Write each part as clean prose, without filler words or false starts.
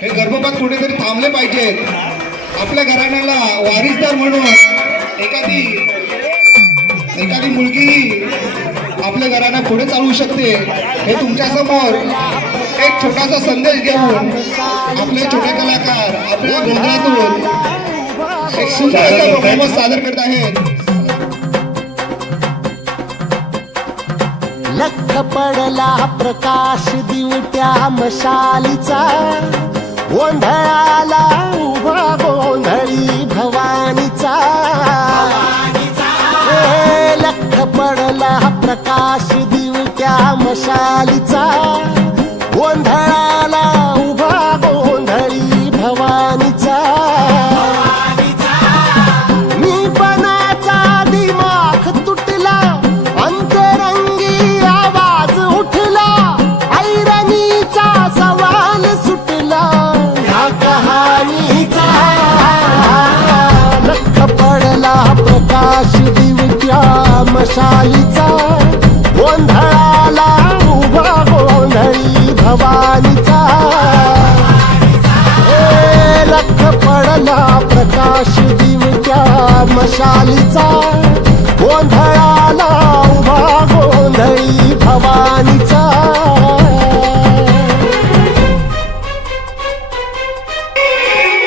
हे गर्भपात कुठेतरी थांबले पाहिजेत. आपल्या घराण्याला वारीसदार म्हणून एखादी मुलगी आपल्या घराणा पुढे चालवू शकते. हे तुमच्या समोर एक छोटासा संदेश घेऊन आपले छोटे कलाकार आपल्या गोंधळातून एक सुंदर असा परफॉर्मन्स सादर करत आहेत. लख पडला प्रकाश दिवट्या मशालीचा, गोंधळाला उभा गोंधळी भवानीचा. लख पडला प्रकाश दिवट्या मशालीचा, गोंधळाला उभा गोंधळी भवानीचा. मीपणाचा दिमाग तुटला, अंतरंगी आवाज उठला, ऐरणीचा सवाल सुटला ह्या कहाणीचा. लख पडला प्रकाश दिवट्या मशालीचा, गोंधळाला उभा गोंधळी भवानीचा. लख पडला प्रकाश दिवट्या मशालीचा, गोंधळाला उभा गोंधळी भवानीचा.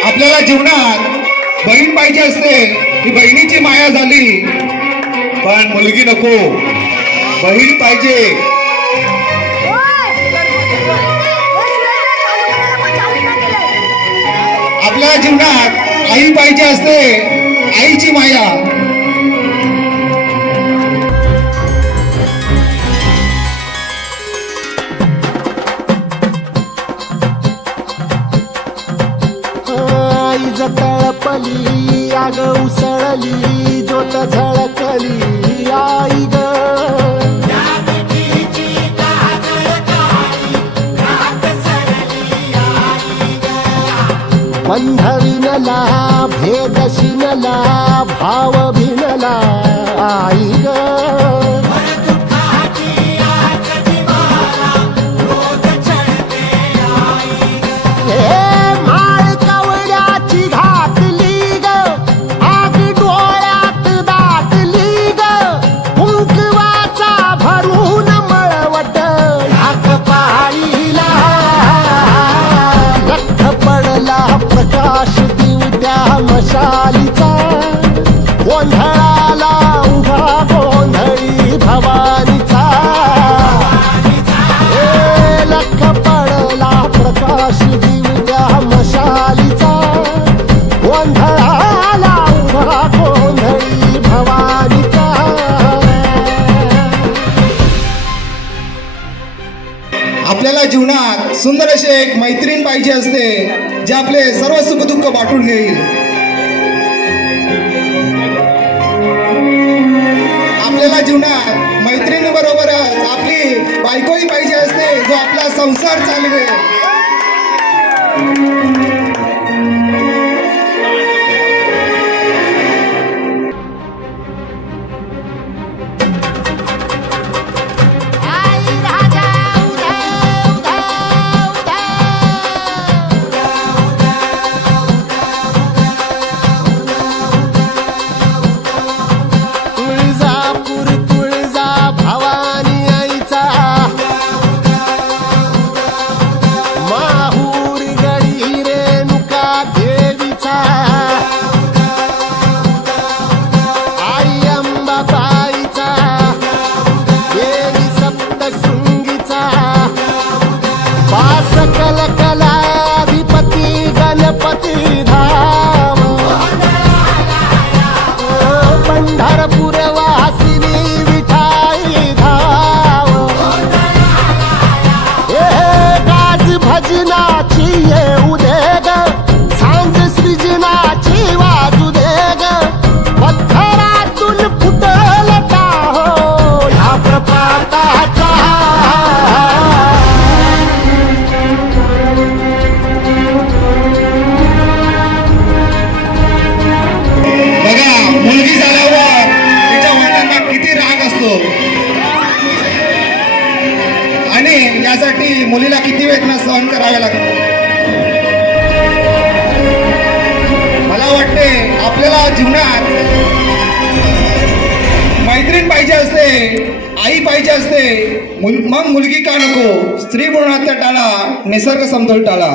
आपल्याला जीवनात बहीण पाहिजे असते, ही बहिणीची माया झाली, पण मुलगी नको, बहीण पाहिजे. आपल्या जीवनात आई पाहिजे असते, आईची माया. आई तळपली, आग उसळली, ज्योत झळकली आई ग. बंध विनला, भेद शिनला, भाव भिनला आई ग. माळ कवड्याची घातली ग, आग डोळ्यात दाटली ग, कुंकवाचा भरून मळवट हाक पाळीला. लख पडला प्रकाश दिवट्या मशालीचा, गोंधळाला उभा गोंधळी भवानीचा. लख पडला प्रकाश दिवट्या मशालीचा, गोंधळाला उभा गोंधळी भवानीचा. आपल्याला जीवनात सुंदर असे एक मैत्रीण पाहिजे असते, जे आपले सर्व सुखदुःख वाटून घेईल. आपल्याला जीवनात मैत्रिणीबरोबरच आपली बायकोही पाहिजे असते, जो आपला संसार चालवेल. माहूर गडी रे आपल्याला जीवनात मैत्रीण पाहिजे असते, आई पाहिजे असते, मग मुलगी का नको? स्त्री भ्रूण हत्या टाळा, निसर्ग समतोल टाळा.